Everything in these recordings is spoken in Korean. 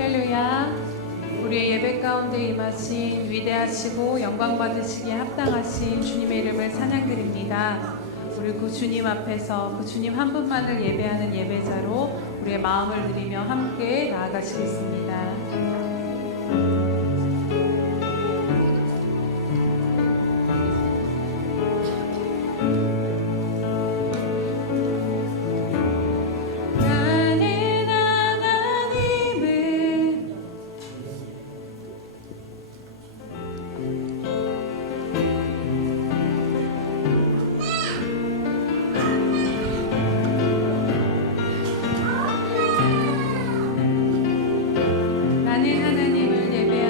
할렐루야. 우리의 예배 가운데 임하신 위대하시고 영광 받으시기에 합당하신 주님의 이름을 찬양드립니다. 우리 그 주님 앞에서 그 주님 한 분만을 예배하는 예배자로 우리의 마음을 드리며 함께 나아가시겠습니다. 나는 하나님을 예배하며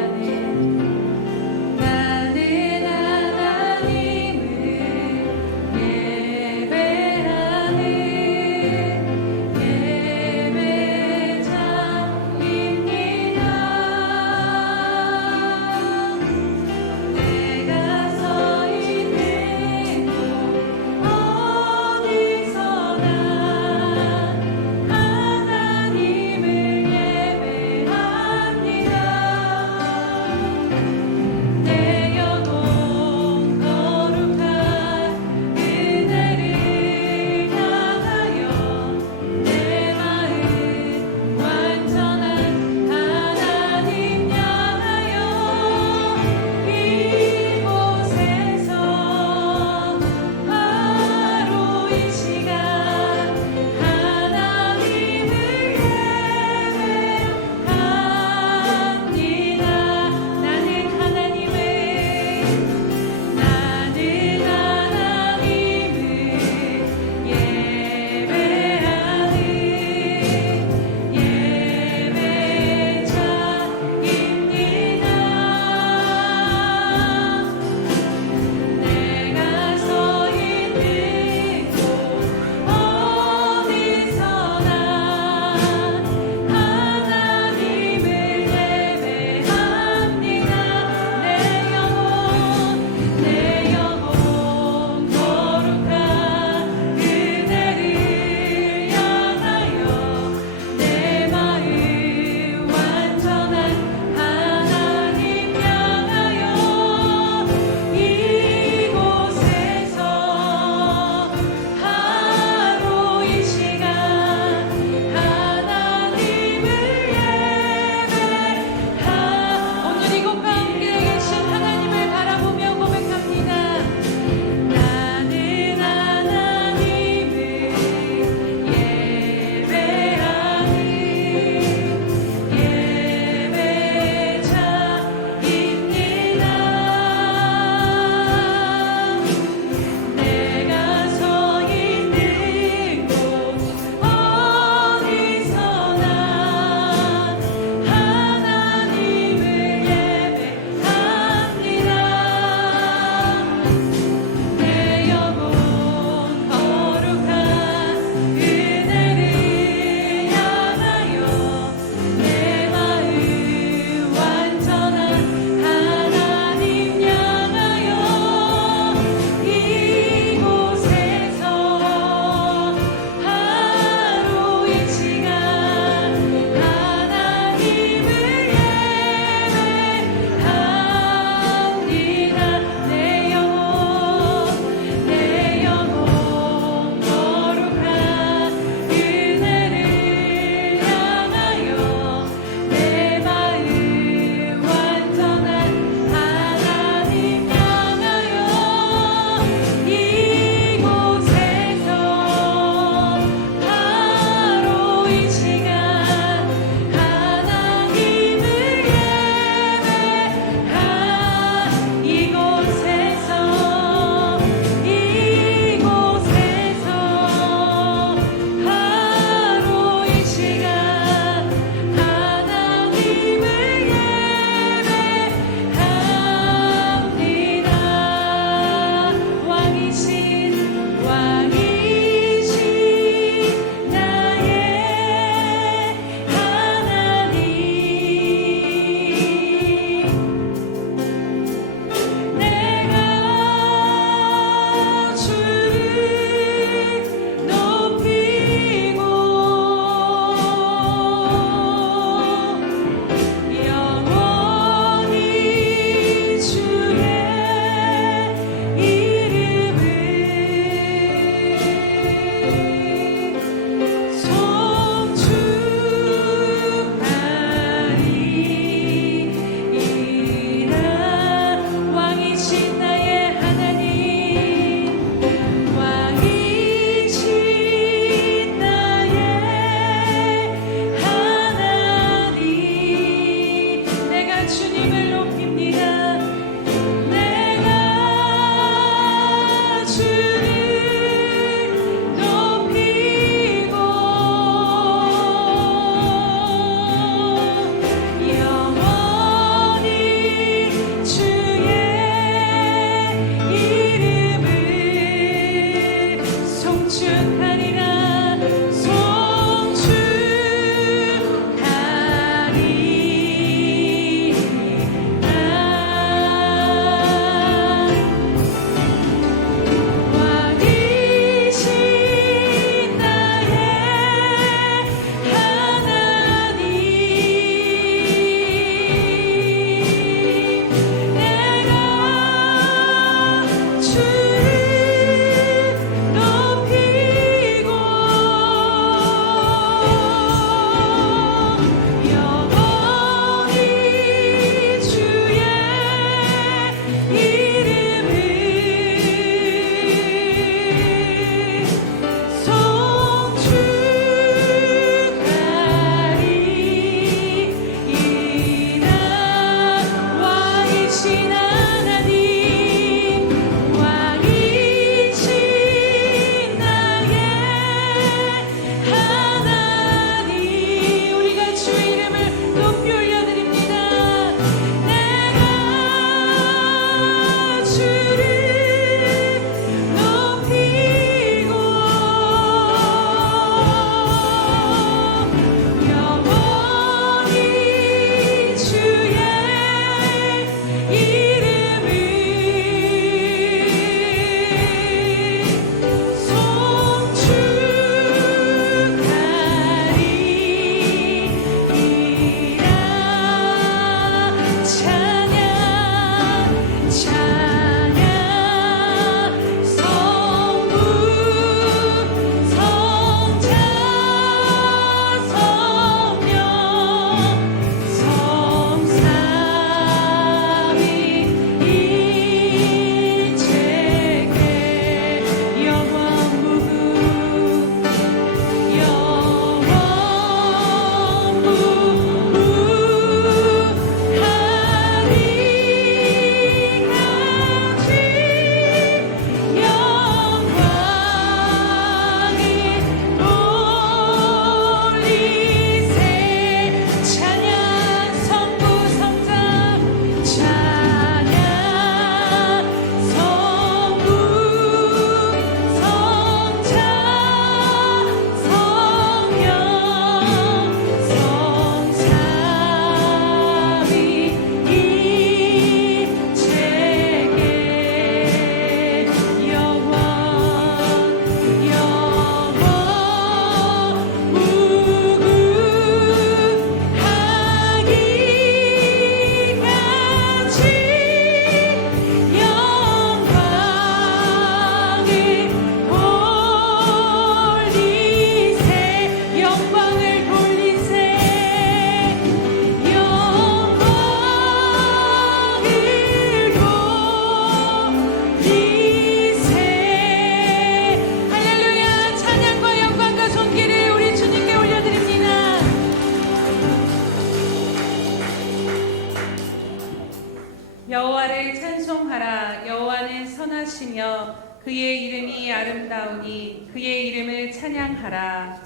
선하시며 그의 이름이 아름다우니 그의 이름을 찬양하라.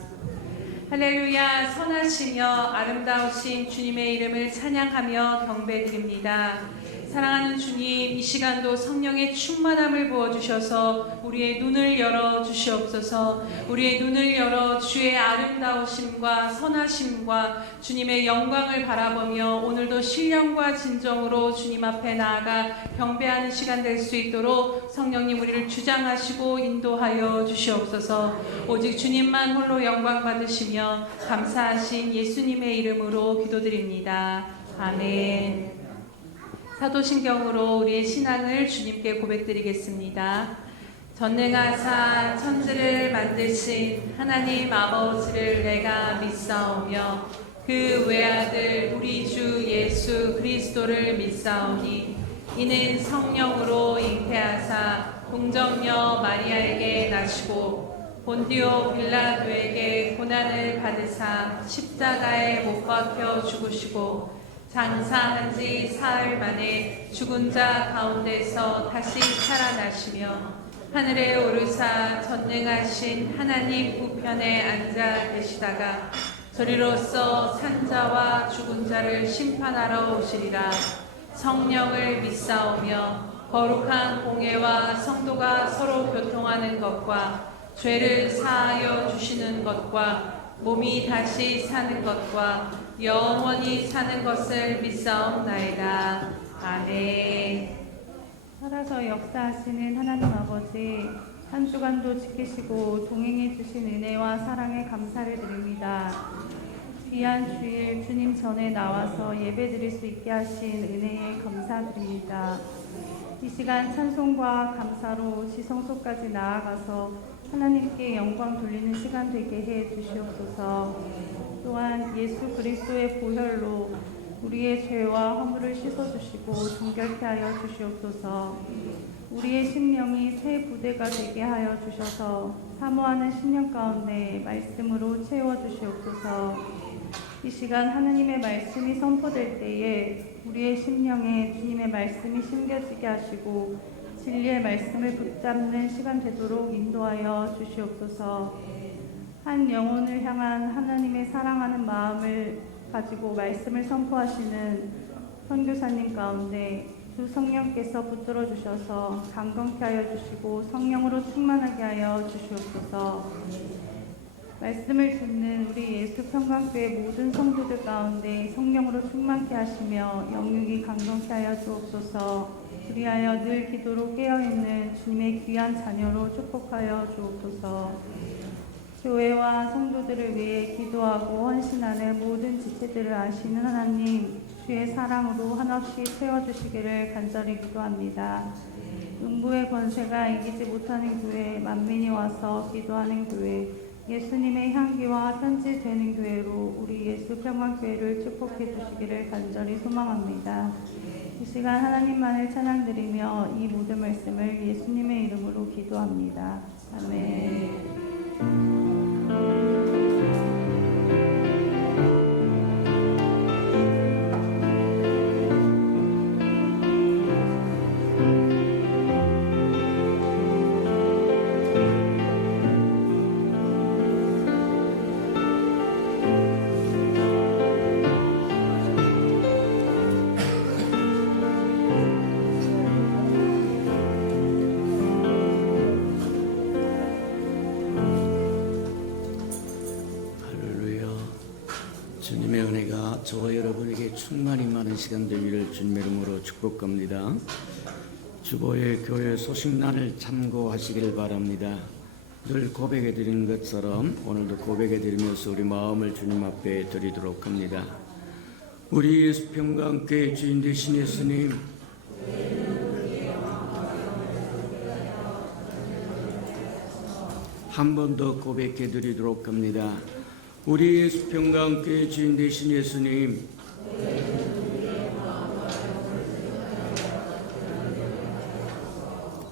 할렐루야. 선하시며 아름다우신 주님의 이름을 찬양하며 경배드립니다. 사랑하는 주님, 이 시간도 성령의 충만함을 부어주셔서 우리의 눈을 열어 주시옵소서. 우리의 눈을 열어 주의 아름다우심과 선하심과 주님의 영광을 바라보며 오늘도 신령과 진정으로 주님 앞에 나아가 경배하는 시간 될 수 있도록 성령님 우리를 주장하시고 인도하여 주시옵소서. 오직 주님만 홀로 영광 받으시며 감사하신 예수님의 이름으로 기도드립니다. 아멘. 사도신경으로 우리의 신앙을 주님께 고백드리겠습니다. 전능하사 천지를 만드신 하나님 아버지를 내가 믿사오며 그 외아들 우리 주 예수 그리스도를 믿사오니 이는 성령으로 잉태하사 동정녀 마리아에게 나시고 본디오 빌라도에게 고난을 받으사 십자가에 못 박혀 죽으시고 장사한 지 사흘 만에 죽은 자 가운데서 다시 살아나시며 하늘에 오르사 전능하신 하나님 우편에 앉아 계시다가 저리로서 산자와 죽은 자를 심판하러 오시리라. 성령을 믿사오며 거룩한 공예와 성도가 서로 교통하는 것과 죄를 사하여 주시는 것과 몸이 다시 사는 것과 영원히 사는 것을 믿사옵나이다. 아멘. 살아서 역사하시는 하나님 아버지, 한 주간도 지키시고 동행해 주신 은혜와 사랑에 감사를 드립니다. 귀한 주일 주님 전에 나와서 예배 드릴 수 있게 하신 은혜에 감사드립니다. 이 시간 찬송과 감사로 지성소까지 나아가서 하나님께 영광 돌리는 시간 되게 해 주시옵소서. 또한 예수 그리스도의 보혈로 우리의 죄와 허물을 씻어주시고 정결케 하여 주시옵소서. 우리의 심령이 새 부대가 되게 하여 주셔서 사모하는 심령 가운데 말씀으로 채워주시옵소서. 이 시간 하나님의 말씀이 선포될 때에 우리의 심령에 주님의 말씀이 심겨지게 하시고 진리의 말씀을 붙잡는 시간 되도록 인도하여 주시옵소서. 한 영혼을 향한 하나님의 사랑하는 마음을 가지고 말씀을 선포하시는 선교사님 가운데 주 성령께서 붙들어 주셔서 강건케 하여 주시고 성령으로 충만하게 하여 주시옵소서. 말씀을 듣는 우리 예수평강교회 모든 성도들 가운데 성령으로 충만케 하시며 영육이 강건케 하여 주옵소서. 그리하여 늘 기도로 깨어있는 주님의 귀한 자녀로 축복하여 주옵소서. 교회와 성도들을 위해 기도하고 헌신하는 모든 지체들을 아시는 하나님, 주의 사랑으로 한없이 채워주시기를 간절히 기도합니다. 음부의 권세가 이기지 못하는 교회, 만민이 와서 기도하는 교회, 예수님의 향기와 편지되는 교회로 우리 예수 평강교회를 축복해 주시기를 간절히 소망합니다. 이 시간 하나님만을 찬양드리며 이 모든 말씀을 예수님의 이름으로 기도합니다. 아멘. 주님의 은혜가 저와 여러분에게 충만히 많은 시간 되기를 주님의 이름으로 축복합니다. 주보의 교회 소식란을 참고하시길 바랍니다. 늘 고백해 드리는 것처럼 오늘도 고백해 드리면서 우리 마음을 주님 앞에 드리도록 합니다. 우리 예수 평강교회 주인 되신 예수님, 한 번 더 고백해 드리도록 합니다. 우리 예수 평강교회 주인 되신 예수님,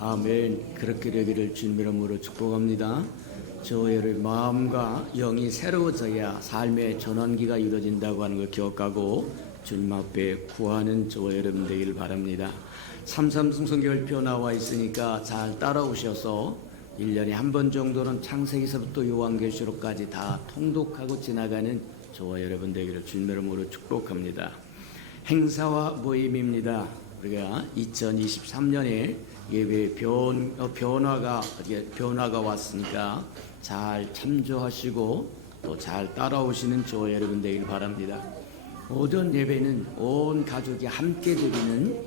아멘. 그렇게 되기를 주님 이름으로 축복합니다. 저와 여러분의 마음과 영이 새로워져야 삶의 전환기가 이루어진다고 하는 걸 기억하고 주님 앞에 구하는 저와 여러분 되기를 바랍니다. 삼삼성경일표 나와 있으니까 잘 따라오셔서 1년에 한 번 정도는 창세기서부터 요한계시록까지 다 통독하고 지나가는 저와 여러분 되기를 주님의 이름으로 축복합니다. 행사와 모임입니다. 우리가 2023년에 예배 변화가 왔으니까 잘 참조하시고 또 잘 따라오시는 저와 여러분 되길 바랍니다. 모든 예배는 온 가족이 함께 드리는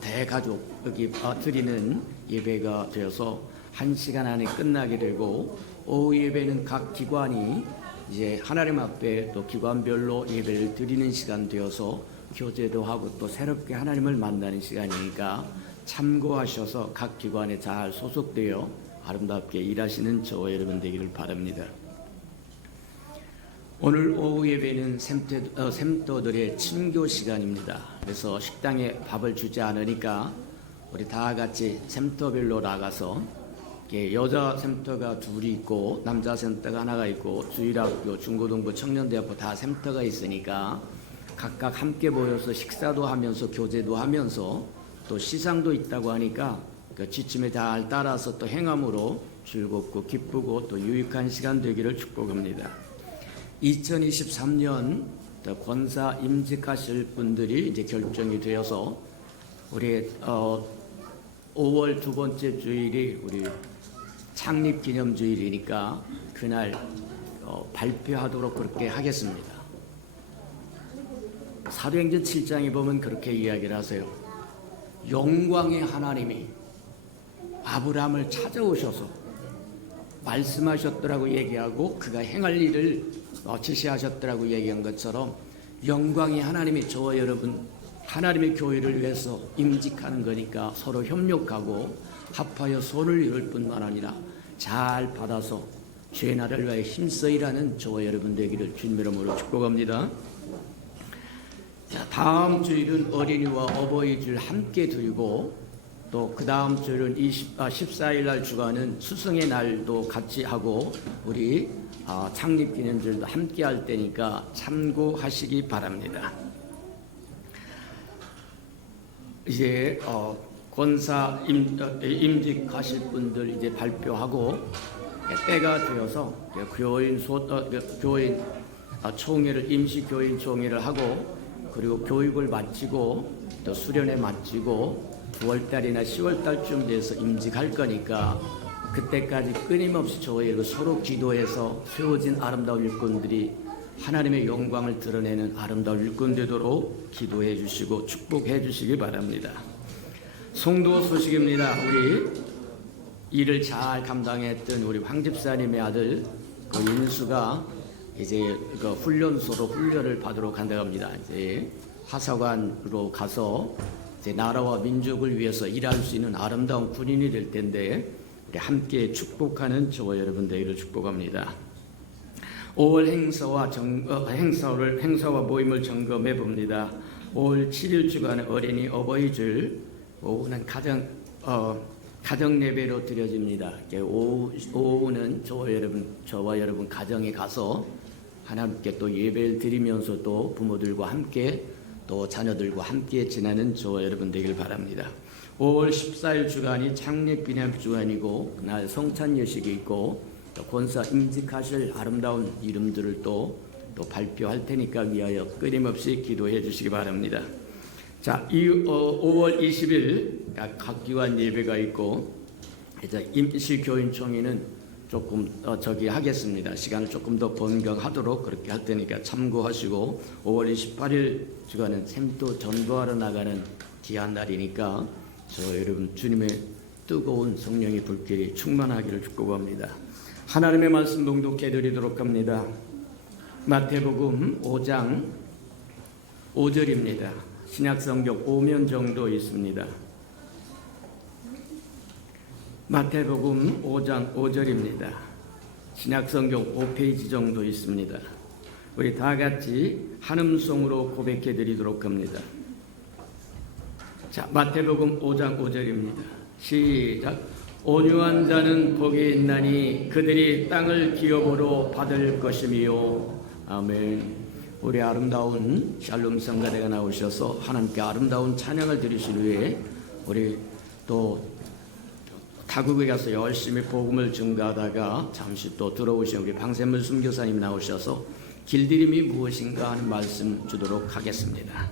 대가족이 드리는 예배가 되어서 1시간 안에 끝나게 되고, 오후 예배는 각 기관이 이제 하나님 앞에 또 기관별로 예배를 드리는 시간 되어서 교제도 하고 또 새롭게 하나님을 만나는 시간이니까 참고하셔서 각 기관에 잘 소속되어 아름답게 일하시는 저와 여러분 되기를 바랍니다. 오늘 오후 예배는 샘터들의 친교 시간입니다. 그래서 식당에 밥을 주지 않으니까 우리 다 같이 샘터별로 나가서, 여자 샘터가 둘이 있고 남자 샘터가 하나가 있고 주일학교, 중고등부, 청년대학교 다 샘터가 있으니까 각각 함께 모여서 식사도 하면서 교제도 하면서 또 시상도 있다고 하니까 그 지침에 잘 따라서 또 행함으로 즐겁고 기쁘고 또 유익한 시간 되기를 축복합니다. 2023년 권사 임직하실 분들이 이제 결정이 되어서 우리 5월 두 번째 주일이 우리 창립 기념 주일이니까 그날 발표하도록 그렇게 하겠습니다. 사도행전 7장에 보면 그렇게 이야기를 하세요. 영광의 하나님이 아브라함을 찾아오셔서 말씀하셨더라고 얘기하고 그가 행할 일을 지시하셨더라고 얘기한 것처럼, 영광의 하나님이 저와 여러분 하나님의 교회를 위해서 임직하는 거니까 서로 협력하고 합하여 손을 이룰 뿐만 아니라 잘 받아서 죄 나라를 위하여 힘써 일하는 저와 여러분 되기를 주님의 이름으로 축복합니다. 자, 다음 주일은 어린이와 어버이 주일 함께 드리고, 또 그 다음 주일은 14일 날 주간은 스승의 날도 같이 하고 우리 창립기념절도 함께 할 때니까 참고하시기 바랍니다. 이제 권사 임직하실 분들 이제 발표하고 때가 되어서 교인 총회를, 임시 교인 총회를 하고, 그리고 교육을 마치고 또 수련회 마치고 9월달이나 10월달쯤 돼서 임직할 거니까 그때까지 끊임없이 저희가 서로 기도해서 세워진 아름다운 일꾼들이 하나님의 영광을 드러내는 아름다운 일꾼 되도록 기도해 주시고 축복해 주시기 바랍니다. 송도 소식입니다. 우리 일을 잘 감당했던 우리 황 집사님의 아들 그 인수가 이제 그 훈련소로 훈련을 받으러 간다고 합니다. 이제 하사관으로 가서 이제 나라와 민족을 위해서 일할 수 있는 아름다운 군인이 될 텐데, 우리 함께 축복하는 저와 여러분 되기를 축복합니다. 5월 행사와 모임을 점검해 봅니다. 5월 7일 주간의 어린이 어버이 줄 오후는 가정 예배로 드려집니다. 오후는 저와 여러분 가정에 가서 하나님께 또 예배를 드리면서 또 부모들과 함께 또 자녀들과 함께 지나는 저와 여러분 되길 바랍니다. 5월 14일 주간이 창립 기념 주간이고 그날 성찬 예식이 있고 또 권사 임직하실 아름다운 이름들을 또 발표할 테니까 위하여 끊임없이 기도해 주시기 바랍니다. 자, 5월 20일 각 기관 예배가 있고 이제 임시 교인 총회는 조금 하겠습니다. 시간을 조금 더 변경하도록 그렇게 할 테니까 참고하시고, 5월 28일 주간은 샘도 전도하러 나가는 귀한 날이니까 저 여러분 주님의 뜨거운 성령의 불길이 충만하기를 축복합니다. 하나님의 말씀 봉독해 드리도록 합니다. 마태복음 5장 5절입니다. 신약성경 5면 정도 있습니다. 마태복음 5장 5절입니다. 신약성경 5페이지 정도 있습니다. 우리 다 같이 한음성으로 고백해 드리도록 합니다. 자, 마태복음 5장 5절입니다. 시작. 온유한 자는 복이 있나니 그들이 땅을 기업으로 받을 것이미요. 아멘. 우리 아름다운 샬롬 성가대가 나오셔서 하나님께 아름다운 찬양을 드리시기 위해 우리 또 타국에 가서 열심히 복음을 증가하다가 잠시 또 들어오신 우리 방샘물 순교사님 나오셔서 길들임이 무엇인가 하는 말씀 주도록 하겠습니다.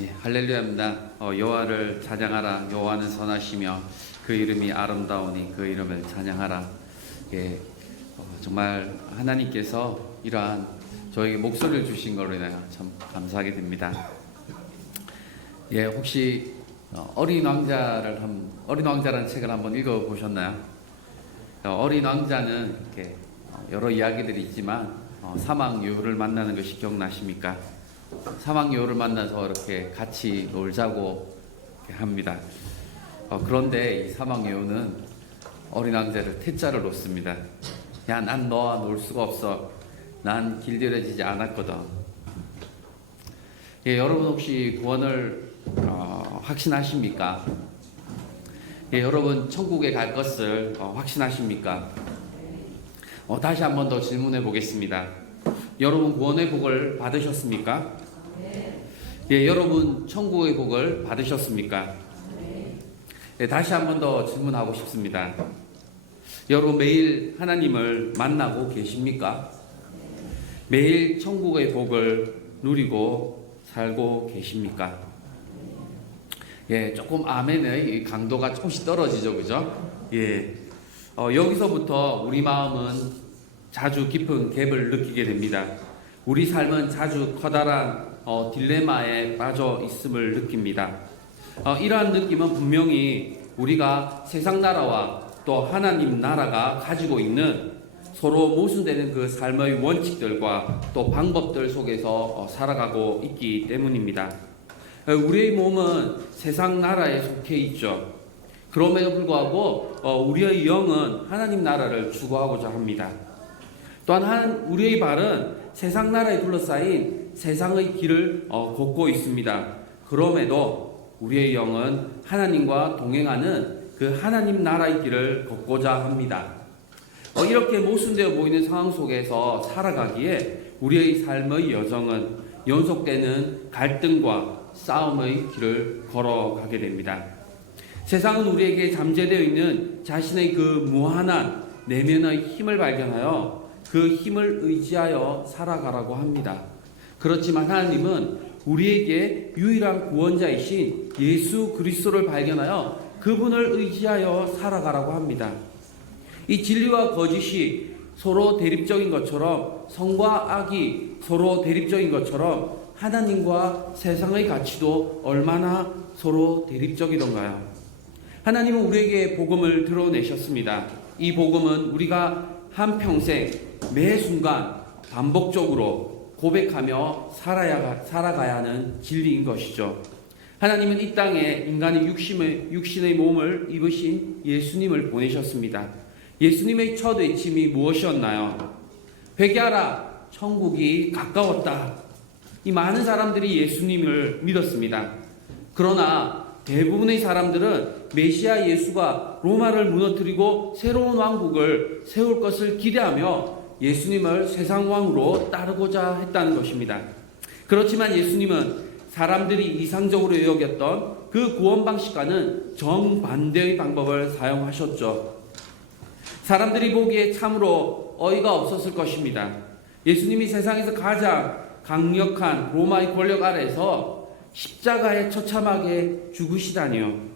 예, 할렐루야입니다. 여호와를 찬양하라. 여호와는 선하시며 그 이름이 아름다우니 그 이름을 찬양하라. 예, 정말 하나님께서 이러한 저에게 목소리를 주신 거로 인하여 참 감사하게 됩니다. 예, 혹시 어린 왕자라는 책을 한번 읽어 보셨나요? 어린 왕자는 이렇게 여러 이야기들이 있지만 사막 여우를 만나는 것이 기억나십니까? 사막 여우를 만나서 이렇게 같이 놀자고 이렇게 합니다. 그런데 이 사막 여우는 어린 왕자를 퇴짜를 놓습니다. 야, 난 너와 놀 수가 없어. 난 길들여지지 않았거든. 예, 여러분 혹시 구원을 확신하십니까? 예, 여러분 천국에 갈 것을 확신하십니까? 다시 한 번 더 질문해 보겠습니다. 여러분 구원의 복을 받으셨습니까? 예, 여러분 천국의 복을 받으셨습니까? 예, 다시 한 번 더 질문하고 싶습니다. 여러분 매일 하나님을 만나고 계십니까? 매일 천국의 복을 누리고 살고 계십니까? 예, 조금 아멘의 강도가 조금씩 떨어지죠, 그죠? 예, 여기서부터 우리 마음은 자주 깊은 갭을 느끼게 됩니다. 우리 삶은 자주 커다란 딜레마에 빠져 있음을 느낍니다. 이러한 느낌은 분명히 우리가 세상 나라와 또 하나님 나라가 가지고 있는 서로 모순되는 그 삶의 원칙들과 또 방법들 속에서 살아가고 있기 때문입니다. 우리의 몸은 세상 나라에 속해 있죠. 그럼에도 불구하고 우리의 영은 하나님 나라를 추구하고자 합니다. 또한 우리의 발은 세상 나라에 둘러싸인 세상의 길을 걷고 있습니다. 그럼에도 우리의 영은 하나님과 동행하는 그 하나님 나라의 길을 걷고자 합니다. 이렇게 모순되어 보이는 상황 속에서 살아가기에 우리의 삶의 여정은 연속되는 갈등과 싸움의 길을 걸어가게 됩니다. 세상은 우리에게 잠재되어 있는 자신의 그 무한한 내면의 힘을 발견하여 그 힘을 의지하여 살아가라고 합니다. 그렇지만 하나님은 우리에게 유일한 구원자이신 예수 그리스도를 발견하여 그분을 의지하여 살아가라고 합니다. 이 진리와 거짓이 서로 대립적인 것처럼, 성과 악이 서로 대립적인 것처럼 하나님과 세상의 가치도 얼마나 서로 대립적이던가요? 하나님은 우리에게 복음을 드러내셨습니다. 이 복음은 우리가 한평생 매 순간 반복적으로 고백하며 살아가야 하는 진리인 것이죠. 하나님은 이 땅에 인간의 육신의 몸을 입으신 예수님을 보내셨습니다. 예수님의 첫 외침이 무엇이었나요? 회개하라, 천국이 가까웠다. 이 많은 사람들이 예수님을 믿었습니다. 그러나 대부분의 사람들은 메시아 예수가 로마를 무너뜨리고 새로운 왕국을 세울 것을 기대하며 예수님을 세상 왕으로 따르고자 했다는 것입니다. 그렇지만 예수님은 사람들이 이상적으로 여겼던 그 구원 방식과는 정반대의 방법을 사용하셨죠. 사람들이 보기에 참으로 어이가 없었을 것입니다. 예수님이 세상에서 가장 강력한 로마의 권력 아래에서 십자가에 처참하게 죽으시다니요.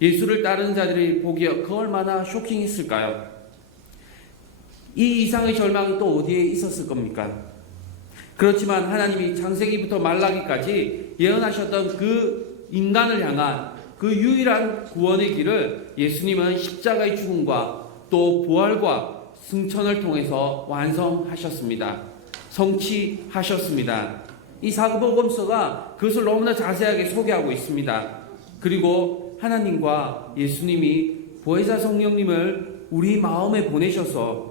예수를 따르는 자들이 보기에 그 얼마나 쇼킹했을까요? 이 이상의 절망이 또 어디에 있었을 겁니까? 그렇지만 하나님이 창세기부터 말라기까지 예언하셨던 그 인간을 향한 그 유일한 구원의 길을 예수님은 십자가의 죽음과 또 부활과 승천을 통해서 완성하셨습니다. 성취하셨습니다. 이 사복음서가 그것을 너무나 자세하게 소개하고 있습니다. 그리고 하나님과 예수님이 보혜사 성령님을 우리 마음에 보내셨음을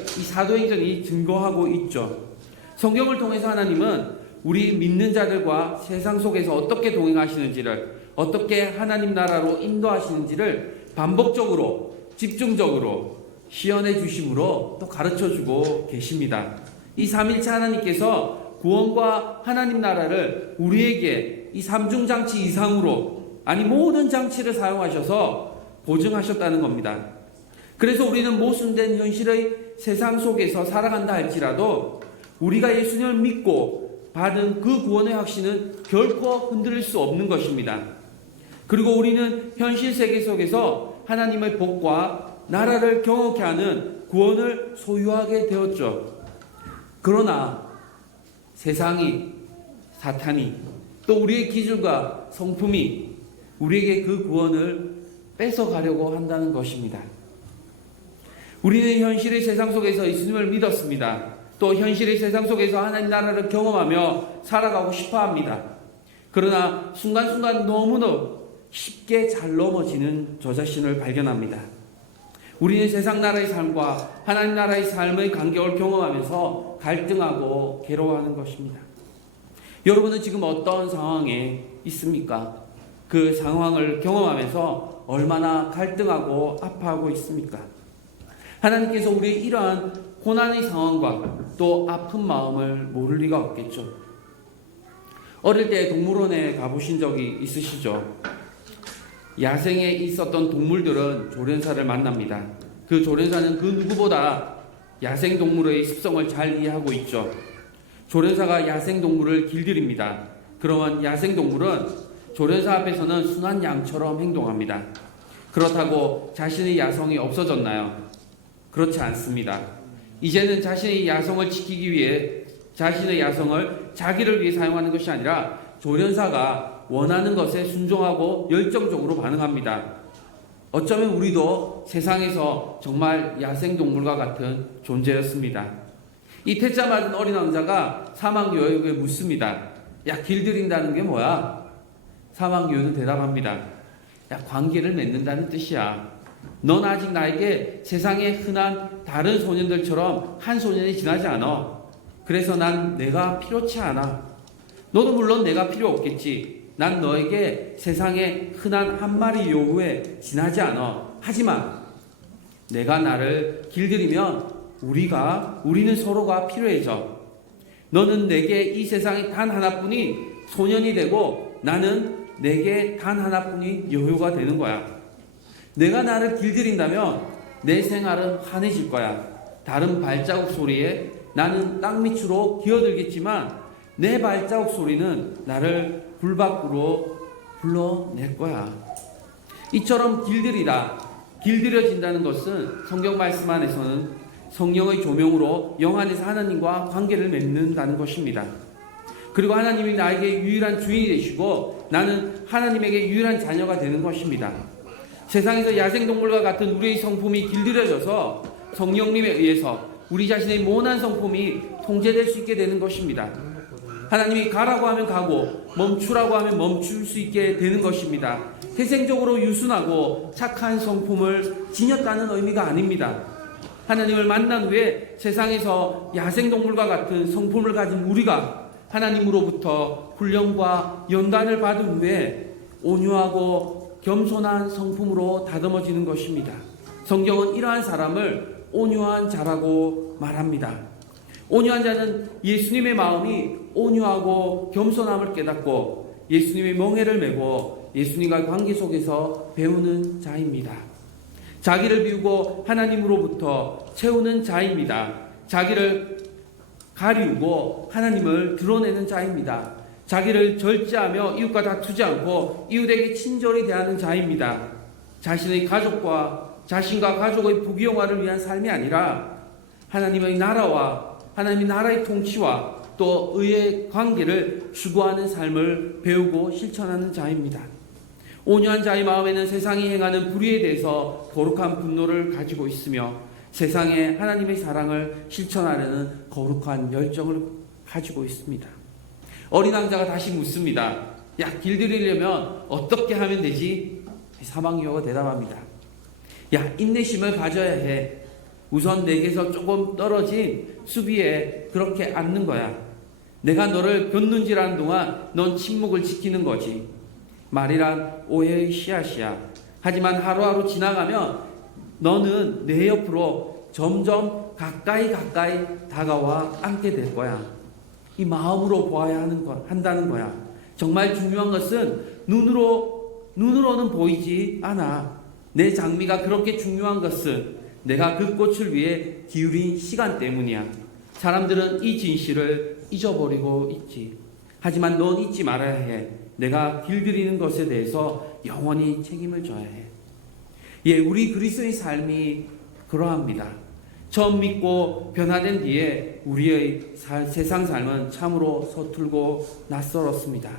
이 사도행전이 증거하고 있죠. 성경을 통해서 하나님은 우리 믿는 자들과 세상 속에서 어떻게 동행하시는지를, 어떻게 하나님 나라로 인도하시는지를 반복적으로 집중적으로 시연해 주심으로 또 가르쳐주고 계십니다. 이 삼일체 하나님께서 구원과 하나님 나라를 우리에게 이 삼중장치 이상으로, 아니 모든 장치를 사용하셔서 보증하셨다는 겁니다. 그래서 우리는 모순된 현실의 세상 속에서 살아간다 할지라도 우리가 예수님을 믿고 받은 그 구원의 확신은 결코 흔들릴 수 없는 것입니다. 그리고 우리는 현실 세계 속에서 하나님의 복과 나라를 경험케 하는 구원을 소유하게 되었죠. 그러나 세상이, 사탄이, 또 우리의 기준과 성품이 우리에게 그 구원을 뺏어가려고 한다는 것입니다. 우리는 현실의 세상 속에서 예수님을 믿었습니다. 또 현실의 세상 속에서 하나님 나라를 경험하며 살아가고 싶어 합니다. 그러나 순간순간 너무나 쉽게 잘 넘어지는 저 자신을 발견합니다. 우리는 세상 나라의 삶과 하나님 나라의 삶의 간격을 경험하면서 갈등하고 괴로워하는 것입니다. 여러분은 지금 어떤 상황에 있습니까? 그 상황을 경험하면서 얼마나 갈등하고 아파하고 있습니까? 하나님께서 우리의 이러한 고난의 상황과 또 아픈 마음을 모를 리가 없겠죠. 어릴 때 동물원에 가보신 적이 있으시죠? 야생에 있었던 동물들은 조련사를 만납니다. 그 조련사는 그 누구보다 야생동물의 습성을 잘 이해하고 있죠. 조련사가 야생동물을 길들입니다. 그러면 야생동물은 조련사 앞에서는 순한 양처럼 행동합니다. 그렇다고 자신의 야성이 없어졌나요? 그렇지 않습니다. 이제는 자신의 야성을 지키기 위해 자신의 야성을 자기를 위해 사용하는 것이 아니라 조련사가 원하는 것에 순종하고 열정적으로 반응합니다. 어쩌면 우리도 세상에서 정말 야생동물과 같은 존재였습니다. 이 태자 맞은 어린 왕자가 사막여우에게 묻습니다. 야, 길들인다는 게 뭐야? 사막여우는 대답합니다. 야, 관계를 맺는다는 뜻이야. 넌 아직 나에게 세상의 흔한 다른 소년들처럼 한 소년이 지나지 않아. 그래서 난 내가 필요치 않아. 너도 물론 내가 필요 없겠지. 난 너에게 세상의 흔한 한 마리 여우에 지나지 않아. 하지만 내가 나를 길들이면 우리는 서로가 필요해져. 너는 내게 이 세상에 단 하나뿐이 소년이 되고 나는 내게 단 하나뿐이 여우가 되는 거야. 내가 나를 길들인다면 내 생활은 환해질 거야. 다른 발자국 소리에 나는 땅 밑으로 기어들겠지만 내 발자국 소리는 나를 불 밖으로 불러낼 거야. 이처럼 길들여진다는 것은 성경 말씀 안에서는 성령의 조명으로 영 안에서 하나님과 관계를 맺는다는 것입니다. 그리고 하나님이 나에게 유일한 주인이 되시고 나는 하나님에게 유일한 자녀가 되는 것입니다. 세상에서 야생동물과 같은 우리의 성품이 길들여져서 성령님에 의해서 우리 자신의 모난 성품이 통제될 수 있게 되는 것입니다. 하나님이 가라고 하면 가고 멈추라고 하면 멈출 수 있게 되는 것입니다. 태생적으로 유순하고 착한 성품을 지녔다는 의미가 아닙니다. 하나님을 만난 후에 세상에서 야생동물과 같은 성품을 가진 우리가 하나님으로부터 훈련과 연단을 받은 후에 온유하고 겸손한 성품으로 다듬어지는 것입니다. 성경은 이러한 사람을 온유한 자라고 말합니다. 온유한 자는 예수님의 마음이 온유하고 겸손함을 깨닫고 예수님의 멍에를 메고 예수님과의 관계 속에서 배우는 자입니다. 자기를 비우고 하나님으로부터 채우는 자입니다. 자기를 가리우고 하나님을 드러내는 자입니다. 자기를 절제하며 이웃과 다투지 않고 이웃에게 친절히 대하는 자입니다. 자신의 가족과 자신과 가족의 부귀영화를 위한 삶이 아니라 하나님의 나라와 하나님의 나라의 통치와 또 의의 관계를 추구하는 삶을 배우고 실천하는 자입니다. 온유한 자의 마음에는 세상이 행하는 불의에 대해서 거룩한 분노를 가지고 있으며 세상에 하나님의 사랑을 실천하려는 거룩한 열정을 가지고 있습니다. 어린 왕자가 다시 묻습니다. 야, 길들이려면 어떻게 하면 되지? 사막여우가 대답합니다. 야, 인내심을 가져야 해. 우선 내게서 조금 떨어진 수비에 그렇게 앉는 거야. 내가 너를 곁눈질하는 동안 넌 침묵을 지키는 거지. 말이란 오해의 씨앗이야. 하지만 하루하루 지나가면 너는 내 옆으로 점점 가까이 다가와 앉게 될 거야. 이 마음으로 보아야 한다는 거야. 정말 중요한 것은 눈으로는 보이지 않아. 내 장미가 그렇게 중요한 것은 내가 그 꽃을 위해 기울인 시간 때문이야. 사람들은 이 진실을 잊어버리고 있지. 하지만 넌 잊지 말아야 해. 내가 길들이는 것에 대해서 영원히 책임을 져야 해. 예, 우리 그리스도의 삶이 그러합니다. 처음 믿고 변화된 뒤에 우리의 세상 삶은 참으로 서툴고 낯설었습니다.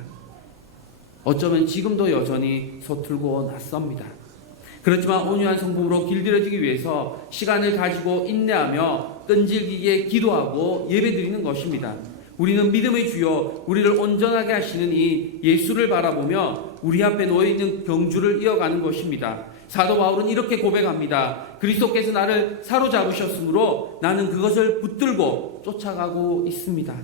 어쩌면 지금도 여전히 서툴고 낯섭니다. 그렇지만 온유한 성품으로 길들여지기 위해서 시간을 가지고 인내하며 끈질기게 기도하고 예배드리는 것입니다. 우리는 믿음의 주요 우리를 온전하게 하시는 이 예수를 바라보며 우리 앞에 놓여있는 경주를 이어가는 것입니다. 사도 바울은 이렇게 고백합니다. 그리스도께서 나를 사로잡으셨으므로 나는 그것을 붙들고 쫓아가고 있습니다.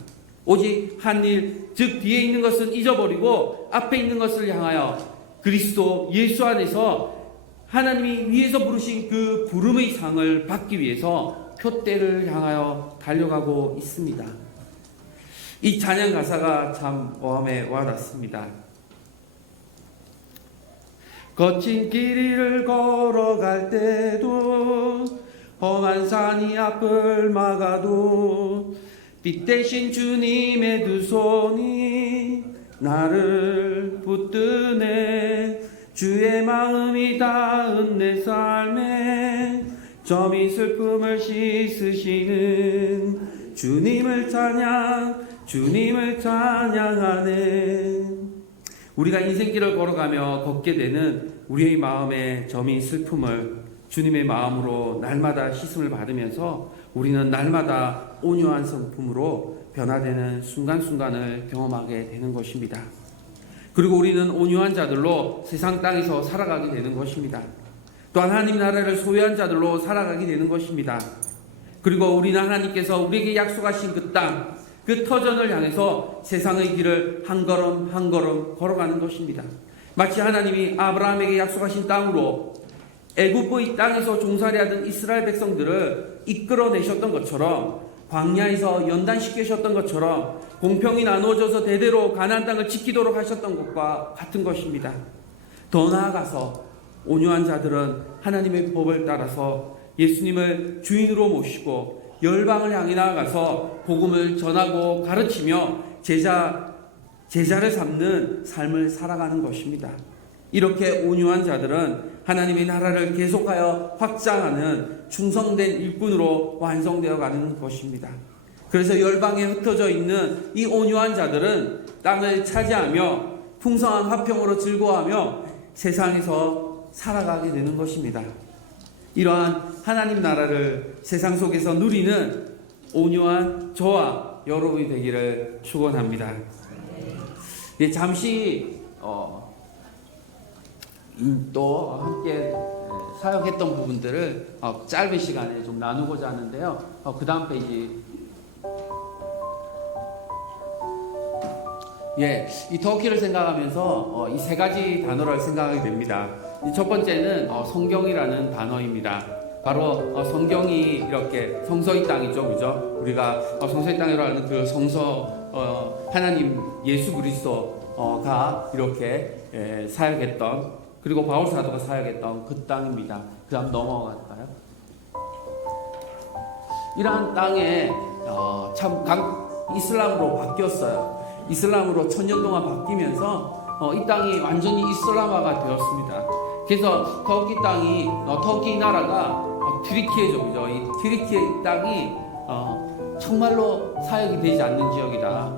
오직 한 일, 즉 뒤에 있는 것은 잊어버리고 앞에 있는 것을 향하여 그리스도 예수 안에서 하나님이 위에서 부르신 그 부름의 상을 받기 위해서 표대를 향하여 달려가고 있습니다. 이 찬양 가사가 참 마음에 와닿습니다. 거친 길을 걸어갈 때도 험한 산이 앞을 막아도 빛 대신 주님의 두 손이 나를 붙드네. 주의 마음이 닿은 내 삶에 점이 슬픔을 씻으시는 주님을 찬양하네. 우리가 인생길을 걸어가며 걷게 되는 우리의 마음의 점이 슬픔을 주님의 마음으로 날마다 씻음을 받으면서 우리는 날마다 온유한 성품으로 변화되는 순간순간을 경험하게 되는 것입니다. 그리고 우리는 온유한 자들로 세상 땅에서 살아가게 되는 것입니다. 또한 하나님 나라를 소유한 자들로 살아가게 되는 것입니다. 그리고 우리는 하나님께서 우리에게 약속하신 그 땅, 그 터전을 향해서 세상의 길을 한 걸음 한 걸음 걸어가는 것입니다. 마치 하나님이 아브라함에게 약속하신 땅으로 애굽의 땅에서 종살이하던 이스라엘 백성들을 이끌어내셨던 것처럼, 광야에서 연단시키셨던 것처럼 공평히 나누어져서 대대로 가나안 땅을 지키도록 하셨던 것과 같은 것입니다. 더 나아가서 온유한 자들은 하나님의 법을 따라서 예수님을 주인으로 모시고 열방을 향해 나아가서 복음을 전하고 가르치며 제자를 삼는 삶을 살아가는 것입니다. 이렇게 온유한 자들은 하나님의 나라를 계속하여 확장하는 충성된 일꾼으로 완성되어 가는 것입니다. 그래서 열방에 흩어져 있는 이 온유한 자들은 땅을 차지하며 풍성한 화평으로 즐거워하며 세상에서 살아가게 되는 것입니다. 이러한 하나님 나라를 세상 속에서 누리는 온유한 저와 여러분이 되기를 축원합니다. 예, 잠시 또 함께 사역했던 부분들을 짧은 시간에 좀 나누고자 하는데요. 그 다음 페이지. 예, 이 터키를 생각하면서 이 세 가지 단어를 생각하게 됩니다. 첫 번째는 성경이라는 단어입니다. 바로 성경이 이렇게 성서의 땅이죠, 그죠? 우리가 성서의 땅이라고 하는 그 성서, 하나님 예수 그리스도가 이렇게 사역했던, 그리고 바울 사도가 사역했던 그 땅입니다. 그 다음 넘어갈까요? 이러한 땅에 참 이슬람으로 바뀌었어요. 이슬람으로 1000년 동안 바뀌면서 이 땅이 완전히 이슬람화가 되었습니다. 그래서 터키 땅이, 터키 나라가 튀르키예죠, 그죠? 이 튀르키예 땅이 정말로 사역이 되지 않는 지역이다.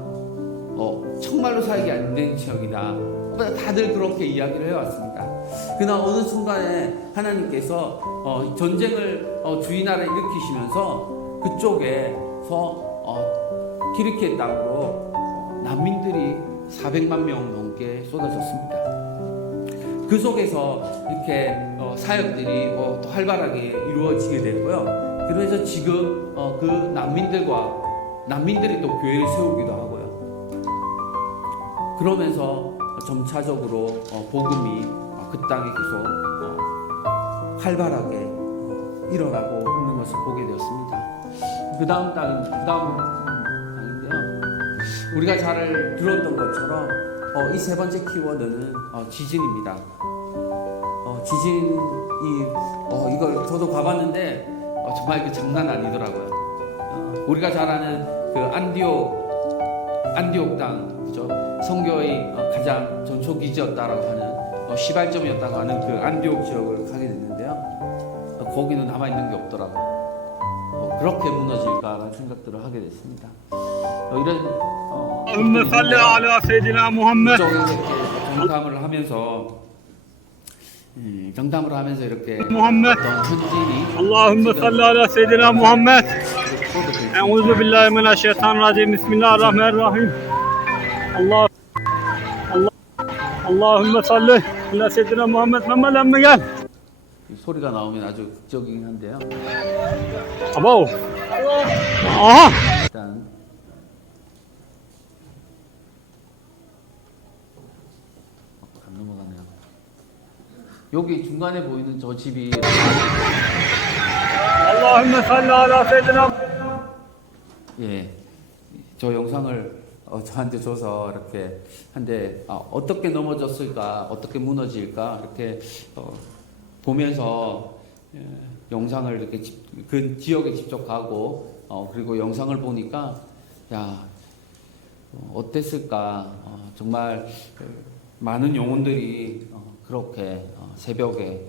정말로 사역이 안 되는 지역이다. 다들 그렇게 이야기를 해왔습니다. 그러나 어느 순간에 하나님께서 전쟁을 주의 나라에 일으키시면서 그쪽에서 튀르키예 땅으로 난민들이 400만 명 넘게 쏟아졌습니다. 그 속에서 이렇게 사역들이 또 활발하게 이루어지게 됐고요. 그래서 지금 그 난민들이 또 교회를 세우기도 하고요. 그러면서 점차적으로 복음이 그 땅에 계속 활발하게 일어나고 있는 것을 보게 되었습니다. 그 다음 땅인데요. 우리가 잘 들었던 것처럼 이 세 번째 키워드는 지진입니다. 지진이 이걸 저도 가봤는데 정말 그 장난 아니더라고요. 우리가 잘 아는 그 안디오 안디옥 땅, 그죠? 선교의 가장 전초 기지였다라고 하는 시발점이었다고 하는 그 안디옥 지역을 가게 됐는데요. 거기는 남아 있는 게 없더라고요. 그렇게 무너질까라는 생각들을 하게 됐습니다. 이런 اللهم صل على سيدنا محمد. 정담을 하면서 이렇게 محمد. 어떤 현지인이 اللهم صل على سيدنا محمد. أعوذ بالله من الشيطان الرجيم. بسم الله الرحمن الرحيم. اللهم صل على سيدنا محمد. محمد لما قال 소리가 나오면 아주 극적이긴 한데요. أبو. 일단 안 넘어가네요. 여기 중간에 보이는 저 집이 اللهم صل على سيدنا. 예, 저 영상을 저한테 줘서 이렇게 한데 어떻게 넘어졌을까, 어떻게 무너질까 이렇게 보면서 영상을 이렇게 그 지역에 직접 가고 그리고 영상을 보니까 야 어땠을까. 정말 많은 영혼들이 그렇게 새벽에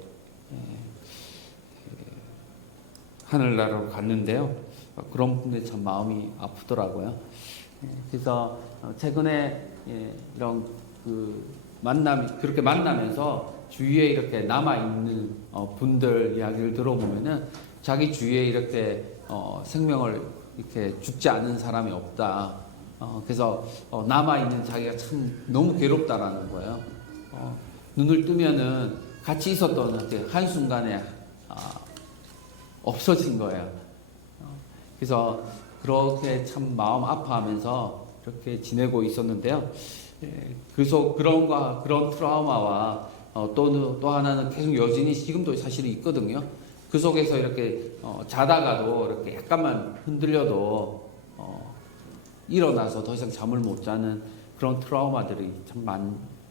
하늘나라로 갔는데요. 그런 분들 참 마음이 아프더라고요. 그래서 최근에 이런 그 그렇게 만나면서 주위에 이렇게 남아 있는 분들 이야기를 들어보면은 자기 주위에 이렇게 생명을 이렇게 죽지 않은 사람이 없다. 그래서 남아 있는 자기가 참 너무 괴롭다라는 거예요. 눈을 뜨면은 같이 있었던 한 순간에 없어진 거예요. 그래서 그렇게 참 마음 아파하면서 그렇게 지내고 있었는데요. 그래서 그런 트라우마와 또 하나는 계속 여전히 지금도 사실은 있거든요. 그 속에서 이렇게 자다가도 이렇게 약간만 흔들려도 일어나서 더 이상 잠을 못 자는 그런 트라우마들이 참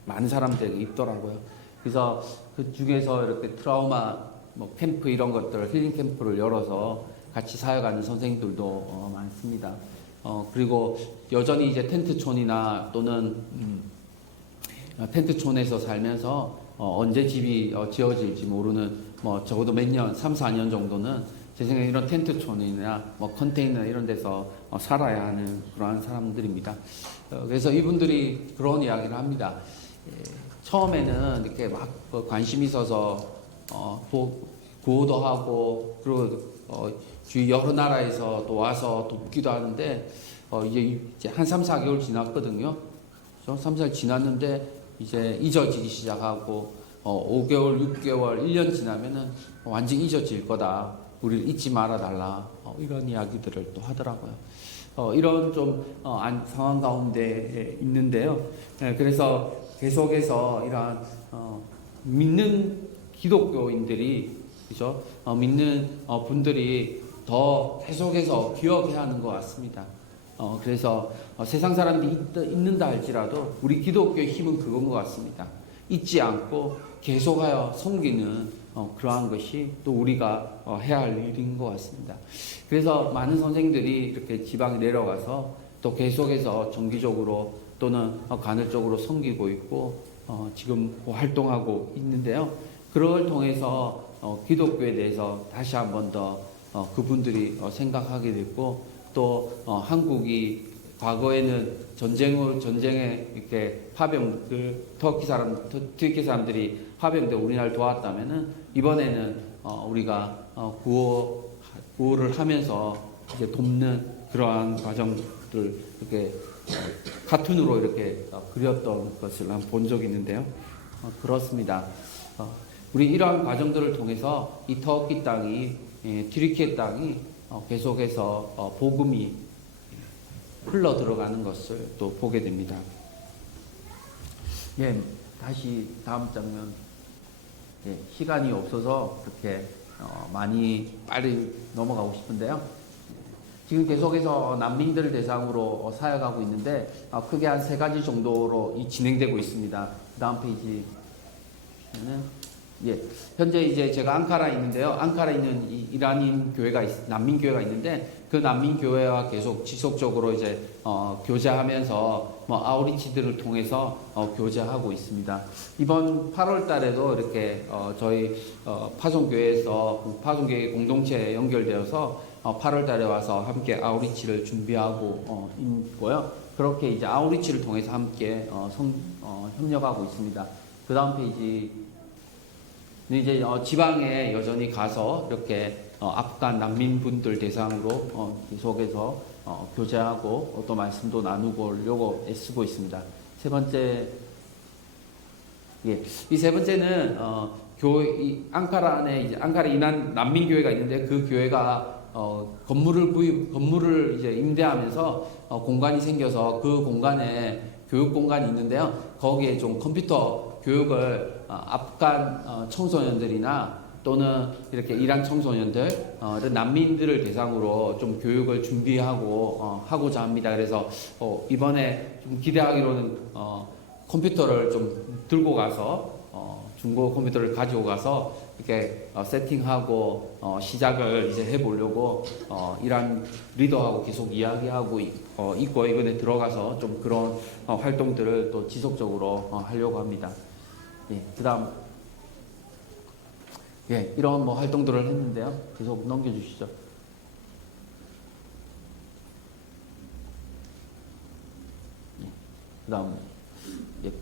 많은 사람들에게 있더라고요. 그래서 그 중에서 이렇게 트라우마 캠프 이런 것들 힐링 캠프를 열어서 같이 사역하는 선생님들도 많습니다. 그리고 여전히 이제 텐트촌이나 또는 텐트촌에서 살면서 언제 집이 지어질지 모르는 적어도 몇 년, 3, 4년 정도는 제 생각에 이런 텐트촌이나 컨테이너 이런 데서 살아야 하는 그러한 사람들입니다. 그래서 이분들이 그런 이야기를 합니다. 처음에는 이렇게 막 관심 있어서 구호도 하고 그리고 주위 여러 나라에서 또 와서 돕기도 하는데 이제 한 3, 4개월 지났거든요. 3, 4개월 지났는데 이제 잊어지기 시작하고 5개월, 6개월, 1년 지나면은 완전 잊어질 거다. 우리를 잊지 말아 달라. 이런 이야기들을 또 하더라고요. 이런 좀 상황 가운데 있는데요. 그래서 계속해서 이러한 믿는 기독교인들이 그죠? 믿는 분들이 더 계속해서 기억해야 하는 것 같습니다. 그래서 세상 사람들이 있는다 할지라도 우리 기독교의 힘은 그건 것 같습니다. 잊지 않고 계속하여 섬기는 그러한 것이 또 우리가 해야 할 일인 것 같습니다. 그래서 많은 선생들이 이렇게 지방에 내려가서 또 계속해서 정기적으로 또는 간헐적으로 섬기고 있고 지금 활동하고 있는데요. 그걸 통해서 기독교에 대해서 다시 한 번 더 그분들이 생각하게 됐고 또 한국이 과거에는 전쟁에 이렇게 파병들 터키 사람들이 파병돼 우리나라를 도왔다면은 이번에는 우리가 구호를 하면서 이제 돕는 그러한 과정들 이렇게 카툰으로 이렇게 그렸던 것을 한번 본 적이 있는데요. 그렇습니다. 우리 이러한 과정들을 통해서 이 터키 땅이 튀르키예 땅이 계속해서 복음이 흘러 들어가는 것을 또 보게 됩니다. 예, 다시 다음 장면. 예, 시간이 없어서 그렇게 많이 빨리 넘어가고 싶은데요. 지금 계속해서 난민들을 대상으로 사역하고 있는데 크게 한 3가지 정도로 진행되고 있습니다. 그 다음 페이지는 예, 현재 이제 제가 앙카라에 있는데요. 앙카라에 있는 이란인 교회가 난민 교회가 있는데 그 난민 교회와 계속 지속적으로 이제 교제하면서 뭐 아우리치들을 통해서 교제하고 있습니다. 이번 8월 달에도 이렇게 저희 파송교회에서 파송교회 공동체에 연결되어서 8월 달에 와서 함께 아우리치를 준비하고 있고요. 그렇게 이제 아우리치를 통해서 함께 협력하고 있습니다. 그 다음 페이지. 이제 지방에 여전히 가서 이렇게 아프간 난민분들 대상으로 계속해서 교제하고 또 말씀도 나누고 애쓰고 있습니다. 세 번째, 예, 이 세 번째는 앙카라 안에 이제 앙카라 이란 난민 교회가 있는데 그 교회가 건물을 이제 임대하면서 공간이 생겨서 그 공간에 교육 공간이 있는데요. 거기에 좀 컴퓨터 교육을 아프간 청소년들이나 또는 이렇게 이란 청소년들, 난민들을 대상으로 좀 교육을 준비하고 하고자 합니다. 그래서 이번에 좀 기대하기로는 컴퓨터를 좀 들고 가서 중고 컴퓨터를 가지고 가서 이렇게 세팅하고 시작을 이제 해보려고 이란 리더하고 계속 이야기하고 있고 이번에 들어가서 좀 그런 활동들을 또 지속적으로 하려고 합니다. 예, 그다음 예, 이런 뭐 활동들을 했는데요. 계속 넘겨주시죠. 예, 그다음 예,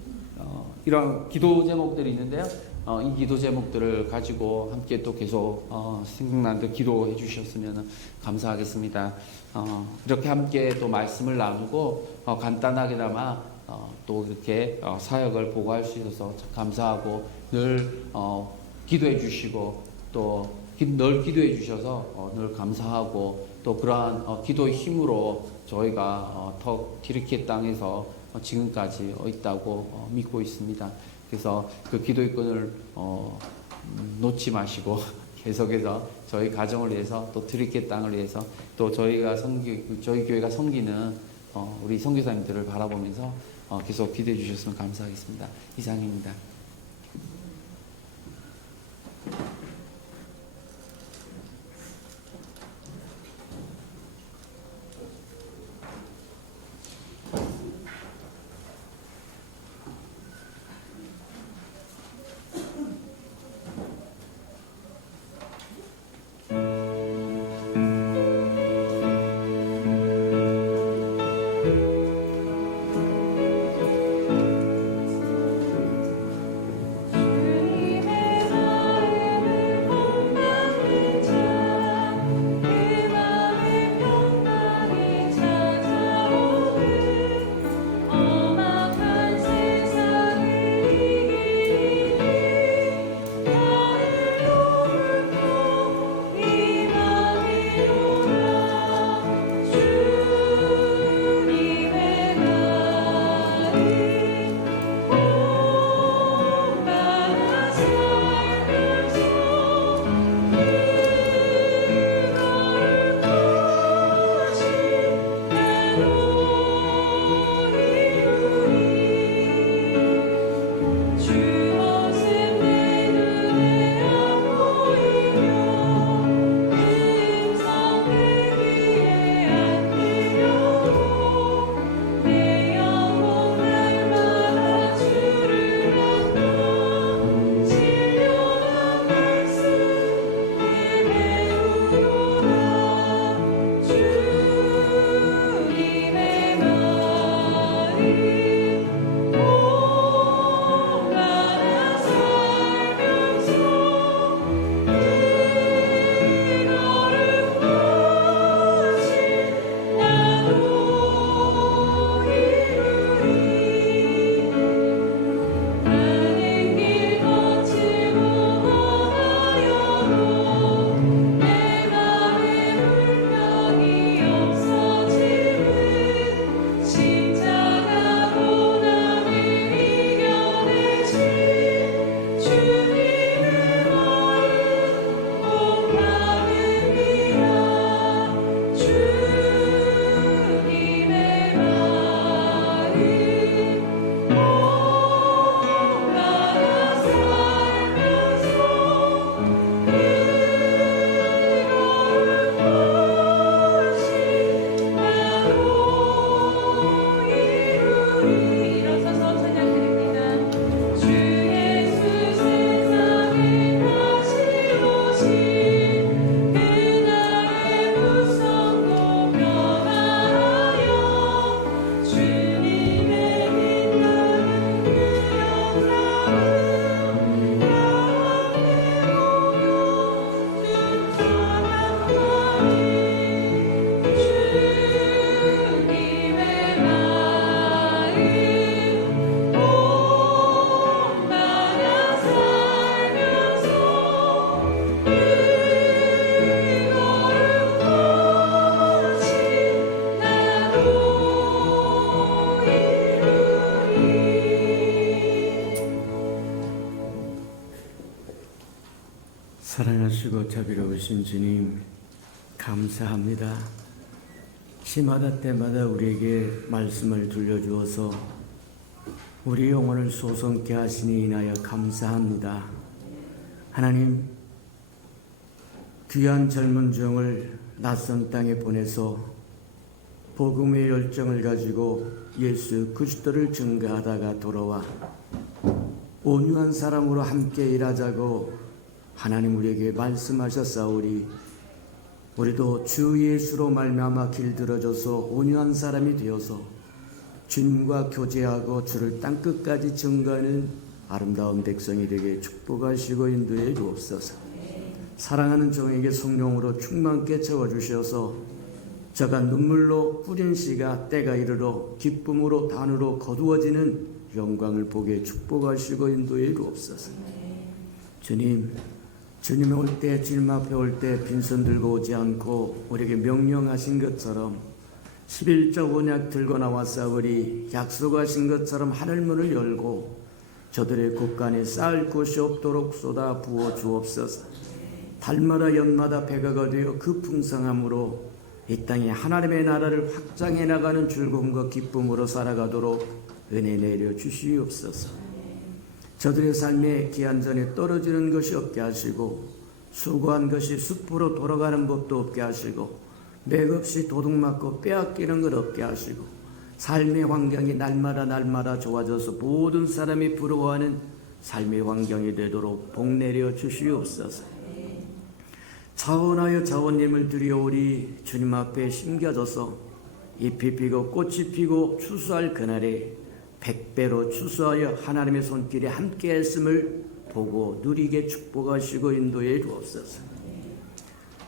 이런 기도 제목들이 있는데요. 이 기도 제목들을 가지고 함께 또 계속 생각나는 기도해 주셨으면 감사하겠습니다. 이렇게 함께 또 말씀을 나누고 간단하게나마 또 이렇게 사역을 보고할 수 있어서 감사하고 늘 기도해 주시고 또 늘 기도해 주셔서 늘 감사하고 또 그러한 기도의 힘으로 저희가 티르키예 땅에서 지금까지 있다고 믿고 있습니다. 그래서 그 기도의 끈을 놓지 마시고 계속해서 저희 가정을 위해서 또 티르키예 땅을 위해서 또 저희 교회가 섬기는 우리 선교사님들을 바라보면서 계속 기도해 주셨으면 감사하겠습니다. 이상입니다. 선하시고 자비로우신 주님, 감사합니다. 시마다 때마다 우리에게 말씀을 들려주어서 우리 영혼을 소성케 하시니 인하여 감사합니다. 하나님, 귀한 젊은 종을 낯선 땅에 보내서 복음의 열정을 가지고 예수 그리스도를 증거하다가 돌아와 온유한 사람으로 함께 일하자고 하나님 우리에게 말씀하셨사오니 우리도 주 예수로 말미암아 길들어져서 온유한 사람이 되어서 주님과 교제하고 주를 땅끝까지 증거하는 아름다운 백성이 되게 축복하시고 인도해 주옵소서. 사랑하는 종에게 성령으로 충만케 채워주셔서 저가 눈물로 뿌린 씨가 때가 이르러 기쁨으로 단으로 거두어지는 영광을 보게 축복하시고 인도해 주옵소서. 주님, 주님 올 때, 주님 앞에 올 때 빈손 들고 오지 않고 우리에게 명령하신 것처럼 11조 언약 들고 나왔사오니 약속하신 것처럼 하늘문을 열고 저들의 곳간에 쌓을 곳이 없도록 쏟아 부어 주옵소서. 달마다 연마다 배가 되어 그 풍성함으로 이 땅에 하나님의 나라를 확장해 나가는 즐거움과 기쁨으로 살아가도록 은혜 내려 주시옵소서. 저들의 삶에 기한전에 떨어지는 것이 없게 하시고 수고한 것이 숲으로 돌아가는 법도 없게 하시고 맥없이 도둑맞고 빼앗기는 것 없게 하시고 삶의 환경이 날마다 좋아져서 모든 사람이 부러워하는 삶의 환경이 되도록 복 내려 주시옵소서. 자원하여 자원님을 드려오리 주님 앞에 심겨져서 잎이 피고 꽃이 피고 추수할 그날에 100배로 추수하여 하나님의 손길에 함께 했음을 보고 누리게 축복하시고 인도해 주옵소서.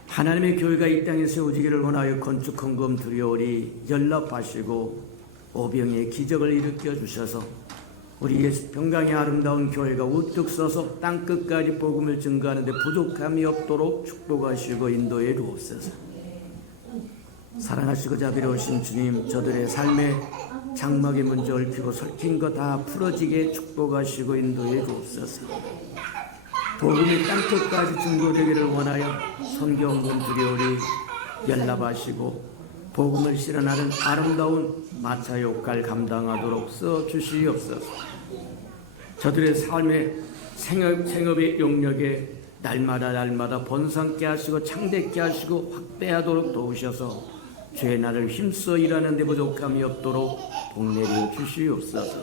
하나님의 교회가 이 땅에 세워지기를 원하여 건축 헌금 드려오리 연락하시고 오병의 기적을 일으켜 주셔서 우리 예수 평강의 아름다운 교회가 우뚝 서서 땅끝까지 복음을 증거하는 데 부족함이 없도록 축복하시고 인도해 주옵소서. 사랑하시고 자비로우신 주님, 저들의 삶에 장막의 문제 얽히고 설킨 거 다 풀어지게 축복하시고 인도해 주옵소서. 복음이 땅끝까지 증거되기를 원하여 선교헌금 드려오리 연락하시고 복음을 실현하는 아름다운 마차 역할 감당하도록 써주시옵소서. 저들의 삶의 생업의 영역에 날마다 번성케 하시고 창대케 하시고 확대하도록 도우셔서 주의 날을 힘써 일하는 데 부족함이 없도록 복내려 주시옵소서.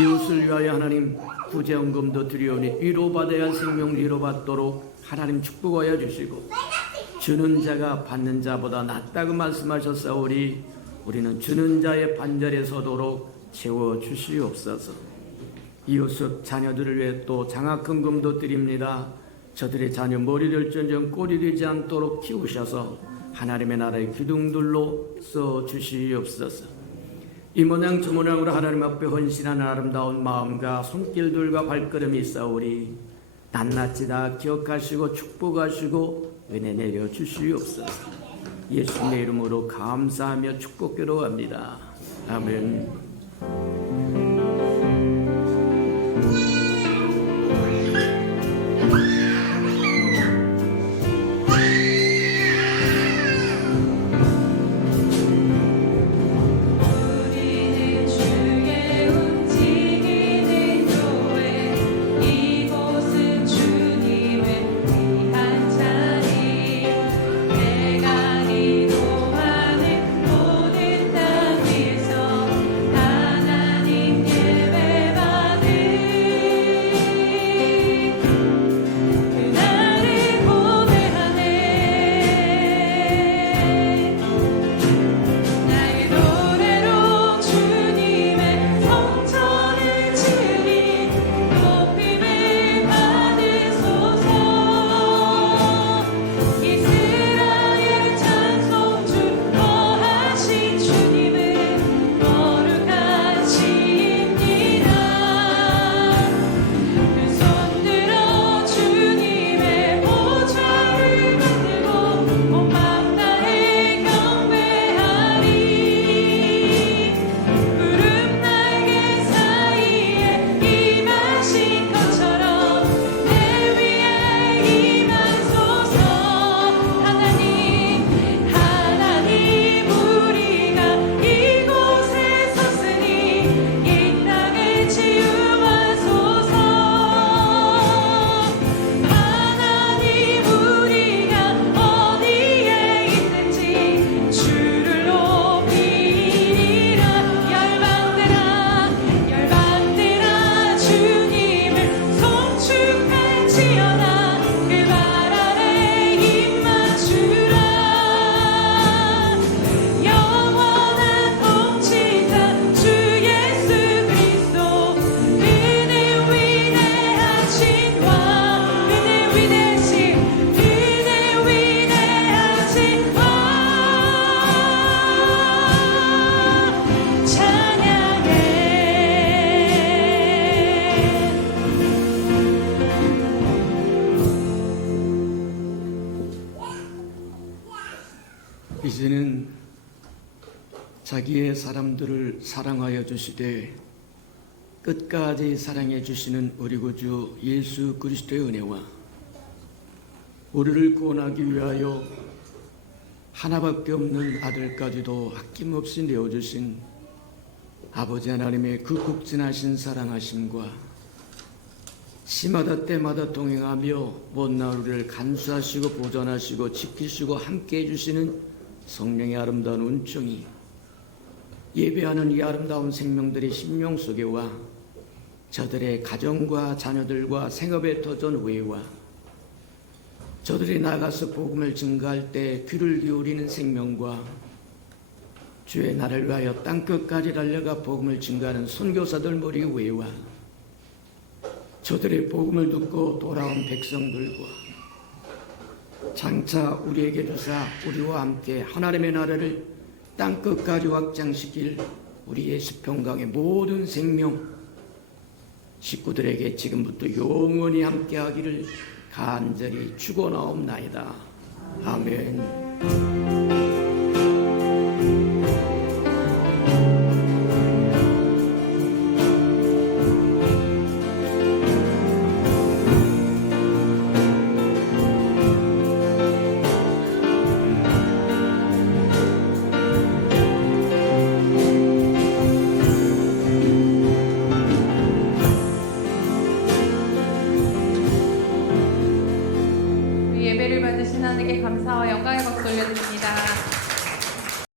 이웃을 위하여 하나님 구제헌금도 드리오니 위로받아야 할 생명 위로받도록 하나님 축복하여 주시고 주는 자가 받는 자보다 낫다고 말씀하셨사오니 우리는 주는 자의 반절에 서도록 채워주시옵소서. 이웃 자녀들을 위해 또 장학헌금도 드립니다. 저들의 자녀 머리 될전정 꼴이 되지 않도록 키우셔서 하나님의 나라의 기둥들로 써주시옵소서. 이 모양 저 모양으로 하나님 앞에 헌신하는 아름다운 마음과 손길들과 발걸음이 있사오리 낱낱이 다 기억하시고 축복하시고 은혜 내려 주시옵소서. 예수님의 이름으로 감사하며 축복기로 합니다. 아멘. 하나님 이제는 자기의 사람들을 사랑하여 주시되 끝까지 사랑해 주시는 우리 구주 예수 그리스도의 은혜와 우리를 구원하기 위하여 하나밖에 없는 아들까지도 아낌없이 내어주신 아버지 하나님의 그 극진하신 사랑하심과 시마다 때마다 동행하며 먼 우리를 간수하시고 보존하시고 지키시고 함께해 주시는 성령의 아름다운 은총이 예배하는 이 아름다운 생명들의 심령 속에와 저들의 가정과 자녀들과 생업의 터전 외와 저들이 나가서 복음을 증거할 때 귀를 기울이는 생명과 주의 나를 위하여 땅끝까지 달려가 복음을 증거하는 선교사들 머리 위와 저들의 복음을 듣고 돌아온 백성들과 장차 우리에게 주사 우리와 함께 하나님의 나라를 땅끝까지 확장시킬 우리의 수평강의 모든 생명 식구들에게 지금부터 영원히 함께하기를 간절히 축원하옵나이다. 아멘. 예배를 받으신 하나님께 감사와 영광의 박수 올려드립니다.